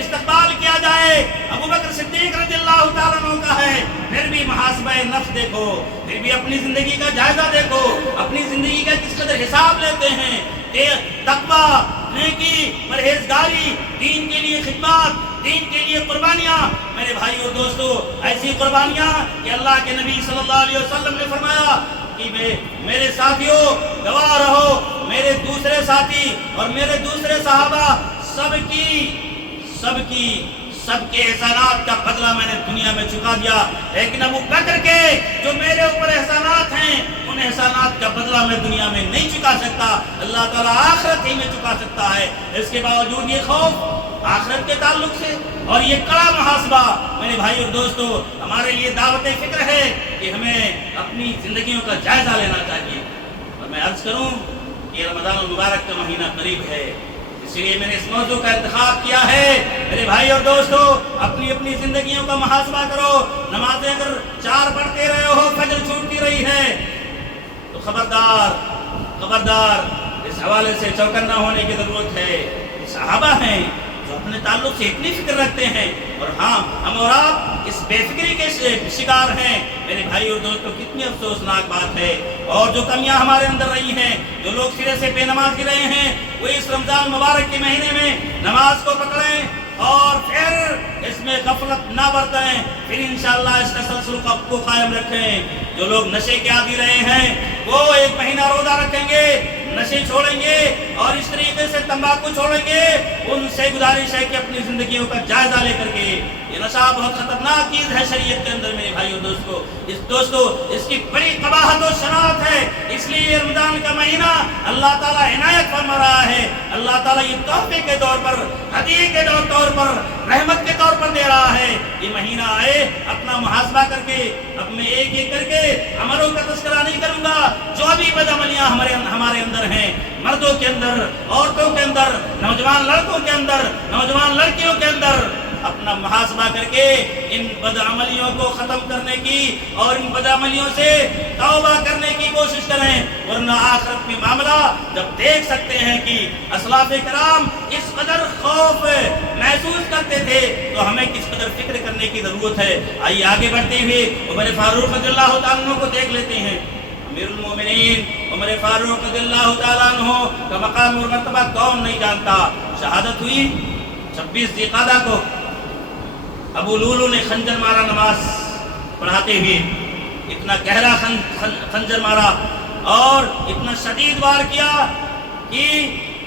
استقبال کیا جائے ابو بکر صدیق رضی اللہ تعالیٰ عنہ کا ہے۔ پھر بھی محاسبہ نفس دیکھو، پھر بھی اپنی زندگی کا جائزہ دیکھو، اپنی زندگی کا کس قدر حساب لیتے ہیں۔ تقویٰ، نیکی، پرہیزگاری، دین کے لیے خدمات، دین کے لیے قربانیاں، میرے بھائی اور دوستو ایسی قربانیاں کہ اللہ کے نبی صلی اللہ علیہ وسلم نے فرمایا کہ میرے ساتھیوں گواہ رہو، میرے دوسرے ساتھی اور میرے دوسرے صحابہ سب کے احسانات کا بدلہ میں نے دنیا میں چکا دیا، لیکن ابو بکر کے جو میرے اوپر احسانات ہیں ان احسانات کا بدلہ میں دنیا میں نہیں چکا سکتا، اللہ تعالیٰ آخرت ہی میں چکا سکتا ہے۔ اس کے باوجود یہ خوف آخرت کے تعلق سے اور یہ کڑا محاسبہ میرے بھائی اور دوستو ہمارے لیے دعوت فکر ہے کہ ہمیں اپنی زندگیوں کا جائزہ لینا چاہیے۔ اور میں عرض کروں کہ رمضان المبارک کا مہینہ قریب ہے، اس لیے میں نے اس موضوع کا انتخاب کیا ہے۔ میرے بھائی اور دوستو اپنی زندگیوں کا محاسبہ کرو۔ نمازیں اگر 4 پڑھتے رہے ہو، فجر چھوٹتی رہی ہے تو خبردار اس حوالے سے چوکنا ہونے کی ضرورت ہے۔ صحابہ ہیں، جو اپنے تعلق سے اتنی فکر رکھتے ہیں، اور ہاں ہم اور آپ اس بے فکری کے شکار ہیں۔ میرے بھائی اور دوستوں، کتنی افسوسناک بات ہے، اور جو کمیاں ہمارے اندر رہی ہیں، جو لوگ سرے سے بے نمازی رہے ہیں، وہ اس رمضان مبارک کے مہینے میں نماز کو پکڑیں اور پھر اس میں غفلت نہ برتیں، پھر انشاءاللہ اس تسلسل کو قائم رکھیں۔ جو لوگ نشے کے عادی رہے ہیں وہ 1 مہینہ روزہ رکھیں گے، نشے چھوڑیں گے اور اس طریقے سے تمباکو چھوڑیں گے۔ ان سے گزارش ہے کہ اپنی زندگیوں کا جائزہ لے کر کے، یہ نشہ بہت خطرناک چیز ہے شریعت کے اندر میرے بھائیو دوستو، اس کی بڑی قباحت و شناعت ہے۔ اس لیے یہ رمضان کا مہینہ اللہ تعالیٰ عنایت فرما رہا ہے، اللہ تعالیٰ یہ تحفے کے طور پر، ہدیے کے طور پر، رحمت کے طور پر دے رہا ہے۔ یہ مہینہ آئے، اپنا محاسبہ کر کے، اب میں ایک کر کے عملوں کا تذکرہ نہیں کروں گا، جو بھی بدعملیاں ہمارے اندر ہیں، مردوں کے اندر، عورتوں کے اندر، نوجوان لڑکوں کے اندر، نوجوان لڑکیوں کے اندر، اپنا محاسبہ کر کے ان بدعملیوں کو ختم کرنے کی اور ان بدعملیوں سے توبہ کرنے کی کوشش کریں، ورنہ آخرت میں معاملہ جب دیکھ سکتے ہیں کہ اسلاف کرام اس قدر خوف محسوس کرتے تھے تو ہمیں کس قدر فکر کرنے کی ضرورت ہے۔ آئیے آگے بڑھتے ہوئے عمر فاروق رضی اللہ تعالیٰ عنہ کو دیکھ لیتے ہیں۔ امیر المومنین عمر فاروق رضی اللہ تعالیٰ عنہ کا مقام اور مرتبہ کون نہیں جانتا۔ شہادت ہوئی 26 ذی القعدہ کو، ابو لولو نے خنجر مارا نماز پڑھاتے ہوئے، اتنا گہرا خنجر مارا اور اتنا شدید وار کیا کہ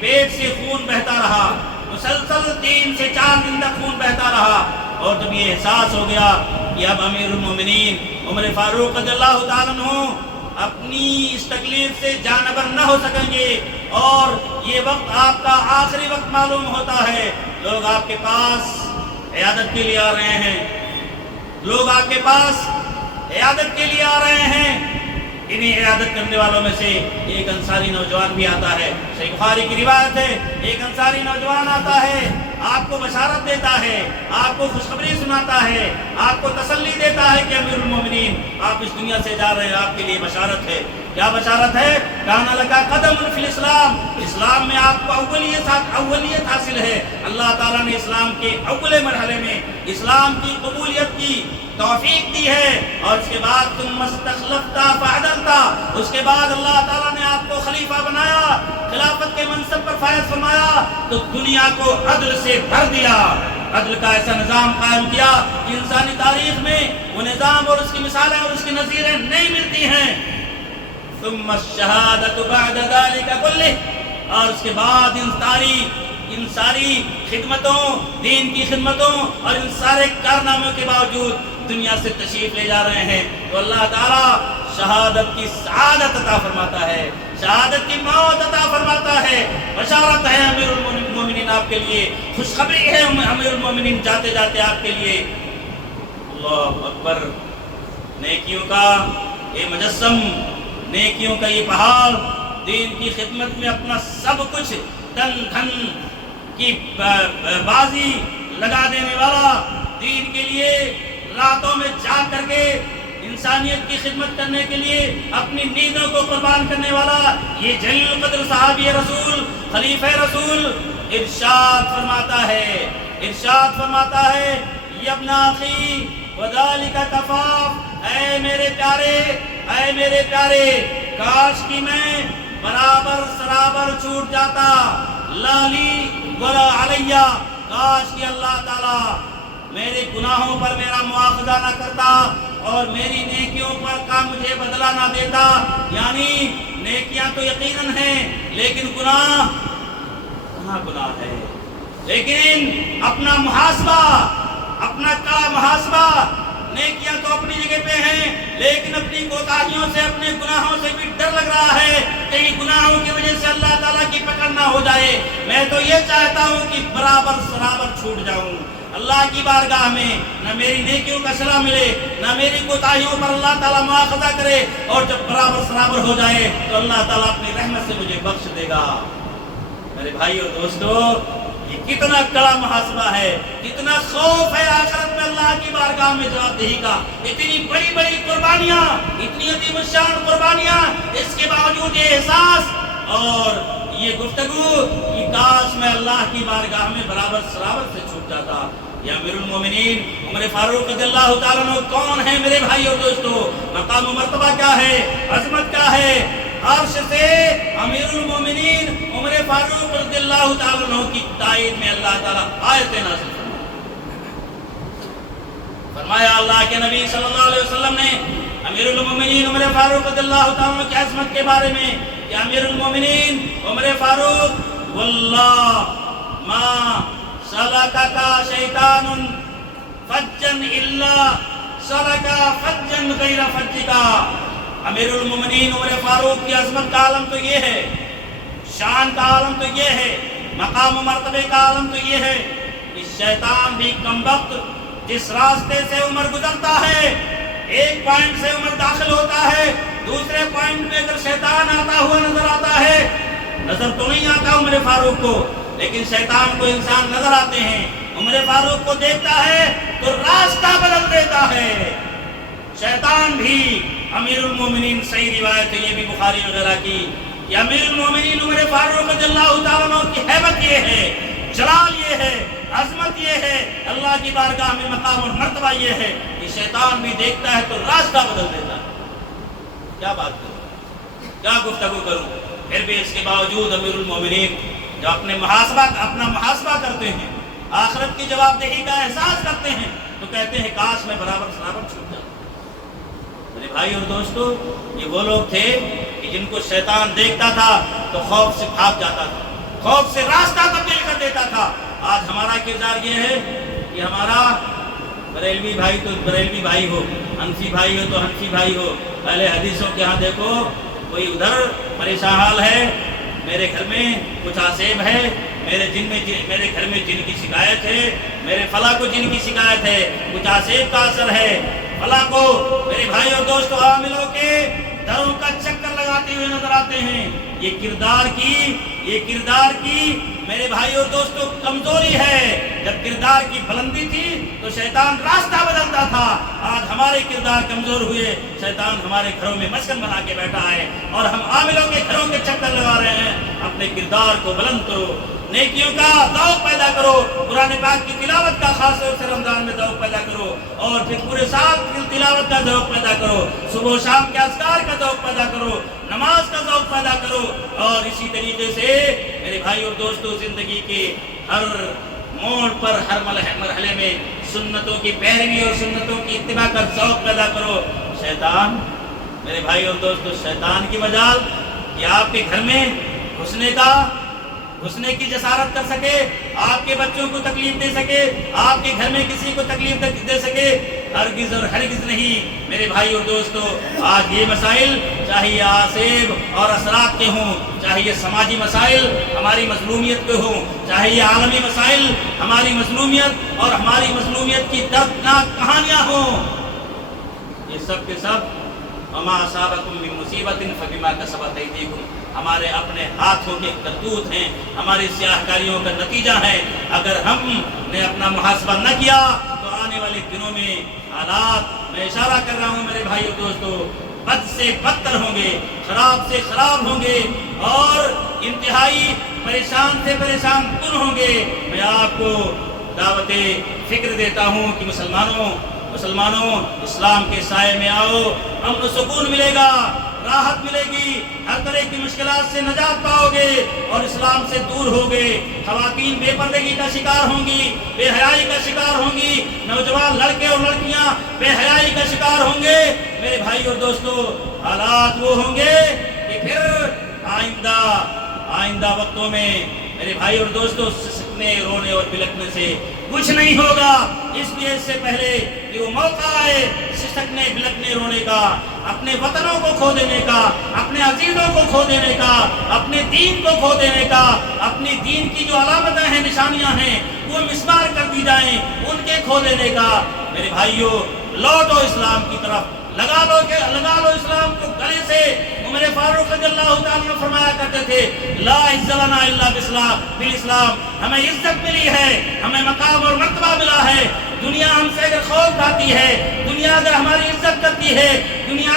پیٹ سے خون بہتا رہا، مسلسل 3 سے 4 دن تک خون بہتا رہا۔ اور جب یہ احساس ہو گیا کہ اب امیر المومنین عمر فاروق رضی اللہ تعالیٰ عنہ اپنی اس تکلیف سے جانبر نہ ہو سکیں گے اور یہ وقت آپ کا آخری وقت معلوم ہوتا ہے، لوگ آپ کے پاس عیادت کے لیے آ رہے ہیں، لوگ آپ کے پاس عیادت کے لیے آ رہے ہیں۔ انہیں عیادت کرنے والوں میں سے ایک انصاری نوجوان بھی آتا ہے، صحیح بخاری کی روایت ہے، ایک انصاری نوجوان آتا ہے، آپ کو بشارت دیتا ہے، آپ کو خوشخبری سناتا ہے، آپ کو تسلی دیتا ہے کہ امیر المومنین آپ اس دنیا سے جا رہے ہیں، آپ کے لیے بشارت ہے۔ کیا بشارت ہے؟ کان لکا قدم فی الاسلام، اسلام میں آپ کو اولیت حاصل ہے۔ اللہ تعالیٰ نے اسلام کے اول مرحلے میں اسلام کی قبولیت کی توفیق دی ہے، اور اس کے بعد تم استخلفتا فعدلتا، اس کے بعد اللہ تعالیٰ نے آپ کو خلیفہ بنایا، خلافت کے منصب پر فائز فرمایا تو دنیا کو عدل سے بھر دیا، عدل کا ایسا نظام قائم کیا کہ انسانی تاریخ میں وہ نظام اور اس کی مثالیں اور اس کی نظیریں نہیں ملتی ہیں۔ ثم الشہادۃ بعد ذلک کلہ، اور اس کے بعد ان ساری خدمتوں، دین کی خدمتوں اور ان سارے کارناموں کے باوجود دنیا سے تشریف لے جا رہے ہیں تو اللہ تعالیٰ شہادت کی سعادت عطا فرماتا ہے، شہادت کی موت عطا فرماتا ہے۔ بشارت ہے امیر المومنین آپ کے لیے، خوشخبری ہے امیر المومنین جاتے جاتے آپ کے لیے۔ اللہ اکبر، نیکیوں کا یہ مجسم، نیکیوں کا یہ پہاڑ، دین کی خدمت میں اپنا سب کچھ تن دھن کی بازی لگا دینے والا، دین کے لیے راتوں میں جاگ کر کے انسانیت کی خدمت کرنے کے لیے اپنی نیندوں کو قربان کرنے والا یہ جلیل القدر صحابی رسول، خلیفہ رسول ارشاد فرماتا ہے یا ابن اخی وذالک کفاف، اے میرے پیارے، کاش کی میں برابر سرابر چھوٹ جاتا، لالی ولا علیہ، کاش کی اللہ تعالیٰ میرے گناہوں پر میرا مواخذہ نہ کرتا اور میری نیکیوں پر کا مجھے بدلہ نہ دیتا۔ یعنی نیکیاں تو یقیناً ہیں لیکن گناہ ہے، لیکن اپنا کڑا محاسبہ، نیکیاں تو اپنی جگہ پہ ہیں لیکن اپنی کوتاہیوں سے، اپنے گناہوں سے بھی ڈر لگ رہا ہے، کہیں گناہوں کی وجہ سے اللہ تعالیٰ کی پکڑ نہ ہو جائے۔ میں تو یہ چاہتا ہوں کہ برابر سرابر چھوٹ جاؤں اللہ کی بارگاہ میں، نہ میری نیکیوں کا صلہ ملے، نہ میری کوتاہیوں پر اللہ تعالیٰ مواخذہ کرے، اور جب برابر سرابر ہو جائے تو اللہ تعالیٰ اپنی رحمت سے مجھے بخش دے گا۔ میرے بھائی اور دوستو، یہ کتنا کڑا محاسبہ ہے، کتنا خوف ہے آخرت میں اللہ کی بارگاہ میں جواب دہی کا۔ اتنی بڑی بڑی قربانیاں، اتنی عظیم الشان قربانیاں، اس کے باوجود یہ احساس اور یہ گفتگو کہ کاش میں اللہ کی بارگاہ میں برابر سراوت سے چھوٹ جاتا۔ یا امیر المومنین عمر فاروق رضی اللہ تعالیٰ عنہ کون ہے میرے بھائی اور دوستو؟ مقام و مرتبہ کیا ہے، عظمت کیا ہے؟ عرش سے امیر المومنین عمر فاروق رضی اللہ تعالیٰ عنہ کی تائید میں اللہ تعالیٰ آیتیں نازل فرمایا۔ اللہ کے نبی صلی اللہ علیہ وسلم نے امیر المومنین عمر فاروق رضی اللہ تعالیٰ عنہ کی عظمت کے بارے میں کہ امیر المومنین عمر فاروق واللہ ما سلککا شیطان فجن الا سلکا فجن غیر فجکا۔ امیر المومنین عمر فاروق کی عظمت کا عالم تو یہ ہے، شان کا عالم تو یہ ہے، مقام و مرتبے کا عالم تو یہ ہے کہ شیطان بھی کم وقت جس راستے سے عمر گزرتا ہے، ایک پوائنٹ سے عمر داخل ہوتا ہے، دوسرے پوائنٹ میں اگر شیطان آتا ہوا نظر آتا ہے، نظر تو نہیں آتا عمر فاروق کو، لیکن شیطان کو انسان نظر آتے ہیں، عمر فاروق کو دیکھتا ہے تو راستہ بدل دیتا ہے۔ شیطان بھی امیر المومنین، صحیح روایت ہے یہ بھی بخاری وغیرہ کی، کہ امیر المومنین عمر فاروق رضی اللہ تعالیٰ عنہ کی ہیبت یہ ہے، جلال یہ ہے، عظمت یہ ہے، اللہ کی بارگاہ میں مقام اور مرتبہ یہ ہے کہ شیطان بھی دیکھتا ہے تو راستہ بدل دیتا ہے۔ کیا بات کروں، کیا گفتگو کروں؟ پھر بھی اس کے باوجود امیر المومنین جو اپنا محاسبہ کرتے ہیں، آخرت کی جواب دہی کا احساس کرتے ہیں، تو کہتے ہیں کاش میں برابر چھوٹ جاتا۔ میرے بھائی اور دوستو، یہ وہ لوگ تھے کہ جن کو شیطان دیکھتا تھا تو خوف سے بھاگ جاتا تھا، خوف سے راستہ تبدیل کر دیتا تھا۔ آج ہمارا کردار یہ ہے کہ ہمارا بریلوی بھائی تو بریلوی بھائی ہو، حنفی بھائی ہو تو حنفی بھائی ہو، اہل حدیثوں کے ہاں دیکھو کوئی ادھر پریشان حال ہے، میرے گھر میں کچھ آسیب ہے، میرے گھر میں جن کی شکایت ہے، میرے فلاں کو جن کی شکایت ہے، کچھ آسیب کا اثر ہے، فلاں کو میرے بھائی اور دوستو عاملوں کے دروں کا چکر لگاتے ہوئے نظر آتے ہیں۔ یہ کردار کی میرے بھائی اور دوستو کمزوری ہے۔ جب کردار کی بلندی تھی تو شیطان راستہ بدلتا تھا، آج ہمارے کردار کمزور ہوئے، شیطان ہمارے گھروں میں مسکن بنا کے بیٹھا ہے اور ہم عاملوں کے گھروں کے چکر لگا رہے ہیں۔ اپنے کردار کو بلند کرو، نیکیوں کا ذوق پیدا کرو، قرآن پاک کی تلاوت کا خاص طور سے رمضان میں ذوق پیدا کرو، اور پھر پورے سال کی تلاوت کا ذوق پیدا کرو، صبح و شام کے اذکار کا ذوق پیدا کرو، نماز کا ذوق پیدا کرو، اور اسی طریقے سے میرے بھائی اور دوستو زندگی کے ہر موڑ پر، ہر مرحلے میں سنتوں کی پیروی اور سنتوں کی اتباع کا ذوق پیدا کرو۔ شیطان میرے بھائی اور دوستو، شیطان کی مجال کہ آپ کے گھر میں گھسنے کی جسارت کر سکے، آپ کے بچوں کو تکلیف دے سکے، آپ کے گھر میں کسی کو تکلیف دے سکے، ہرگز اور ہرگز نہیں۔ میرے بھائی اور دوستو، آج یہ مسائل چاہے یہ آسیب اور اثرات کے ہوں، چاہے یہ سماجی مسائل ہماری مظلومیت کے ہوں، چاہے یہ عالمی مسائل ہماری مظلومیت اور ہماری مظلومیت کی دردناک کہانیاں ہوں، یہ سب کے سب وما اصابکم من مصیبت فبما کسبت ایدیکم، ہمارے اپنے ہاتھوں کے کرتوت ہیں، ہماری سیاہ کاریوں کا نتیجہ ہے۔ اگر ہم نے اپنا محاسبہ نہ کیا تو آنے والے دنوں میں حالات، میں اشارہ کر رہا ہوں میرے بھائی اور دوستو، بد سے بدتر ہوں گے، خراب سے خراب ہوں گے، اور انتہائی پریشان سے پریشان کن ہوں گے۔ میں آپ کو دعوت فکر دیتا ہوں کہ مسلمانوں اسلام کے سائے میں آؤ، امن و سکون ملے گا، راحت ملے گی، ہر طرح کی مشکلات سے نجات پاؤ گے اور اسلام سے دور ہوگے۔ خواتین بے پردگی کا شکار ہوں گی، بے حیائی کا شکار ہوں گی، نوجوان لڑکے اور لڑکیاں بے حیائی کا شکار ہوں گے۔ میرے بھائی اور دوستو، حالات وہ ہوں گے کہ پھر آئندہ وقتوں میں میرے بھائی اور دوستو سسکنے، رونے اور بلکنے سے کچھ نہیں ہوگا۔ اس لیے اس سے پہلے کہ وہ موقع آئے سسکنے، بلکنے، رونے کا، اپنے وطنوں کو کھو دینے کا، اپنے عزیزوں کو کھو دینے کا، اپنے دین کو کھو دینے کا، اپنی دین کی جو علامتیں ہیں، نشانیاں ہیں، وہ مسمار کر دی جائیں، ان کے کھو دینے کا۔ میرے بھائیوں، لوٹو اسلام کی طرف، لگا لو اسلام کو گلے سے۔ عمر فاروق رضی اللہ تعالیٰ عنہ فرمایا کرتے تھے، لا عز لنا الا بالاسلام، ہمیں عزت ملی ہے، ہمیں مقام اور مرتبہ ملا ہے۔ دنیا ہم سے اگر خوف کھاتی ہے، دنیا اگر ہماری عزت کرتی ہے، دنیا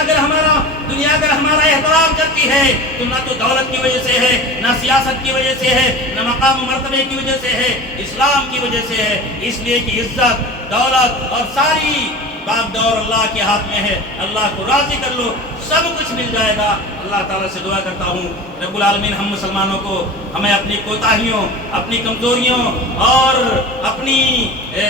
دنیا اگر ہمارا احترام کرتی ہے تو نہ تو دولت کی وجہ سے ہے، نہ سیاست کی وجہ سے ہے، نہ مقام و مرتبے کی وجہ سے ہے، اسلام کی وجہ سے ہے، اس لیے کہ عزت، دولت اور ساری باغ دور اللہ کے ہاتھ میں ہے۔ اللہ کو راضی کر لو، سب کچھ مل جائے گا۔ اللہ تعالیٰ سے دعا کرتا ہوں رب العالمین ہم مسلمانوں کو، ہمیں اپنی کوتاہیوں، اپنی کمزوریوں اور اپنی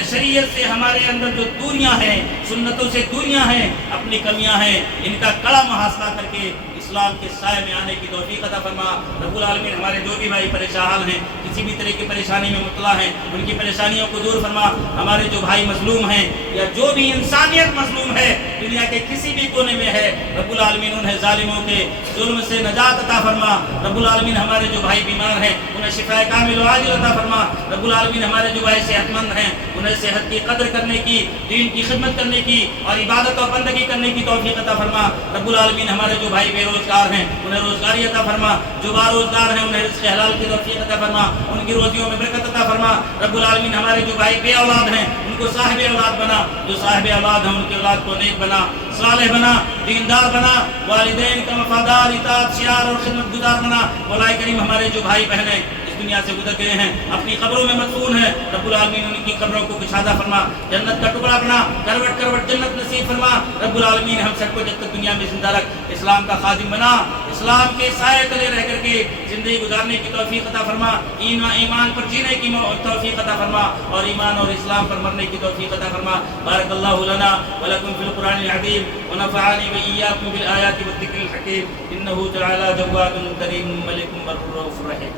شریعت سے ہمارے اندر جو دوریاں ہیں، سنتوں سے دوریاں ہیں، اپنی کمیاں ہیں، ان کا کڑا محاصرہ کر کے اسلام کے سائے میں آنے کی توفیق عطا فرما۔ رب العالمین ہمارے جو بھی بھائی پریشان ہیں، کسی بھی طرح کی پریشانی میں مبتلا ہیں، ان کی پریشانیوں کو دور فرما۔ ہمارے جو بھائی مظلوم ہیں یا جو بھی انسانیت مظلوم ہے دنیا کے کسی بھی کونے میں ہے، رب العالمین انہیں ظالموں کے ظلم سے نجات عطا فرما۔ رب العالمین ہمارے جو بھائی بیمار ہیں انہیں شفا کامل و عاجل عطا فرما۔ رب العالمین ہمارے جو بھائی صحت مند ہیں انہیں صحت کی قدر کرنے کی، دین کی خدمت کرنے کی اور عبادت و بندگی کرنے کی توفیق عطا فرما۔ رب العالمین ہمارے جو بھائی بے روزگار ہیں انہیں روزگاری عطا فرما، جو باروزگار ہیں انہیں رزق حلال کی توفیق عطا فرما، ان کی روزیوں میں برکت عطا فرما۔ رب العالمین ہمارے جو بھائی بے اولاد ہیں ان کو صاحب اولاد بنا، جو صاحب اولاد ہیں ان کی اولاد کو نیک بنا، صالح بنا، دیندار بنا، والدین کا وفادار، اطاعت شیار اور خدمت گزار بنا۔ مولا کریم ہمارے جو بھائی بہنیں اس دنیا سے گزر گئے ہیں اپنی قبروں میں مدفون ہیں، رب العالمین ان کی قبروں کو کشادہ فرما، جنت کا ٹکڑا بنا، کروٹ کروٹ جنت نصیب فرما۔ رب العالمین ہم سب کو جب تک دنیا میں زندہ رکھ اسلام کا خادم بنا، اسلام کے سائے تلے رہ کر کے زندگی گزارنے کی توفیق عطا فرما، ایمان پر جینے کی توفیق عطا فرما اور ایمان اور اسلام پر مرنے کی توفیق عطا فرما۔ بارک اللہ لنا ولکم فی القرآن العظیم ونفعنی وإیاکم بالآیات والذکر الحکیم، انہ تعالی جواد کریم ملک بر رؤوف رحیم۔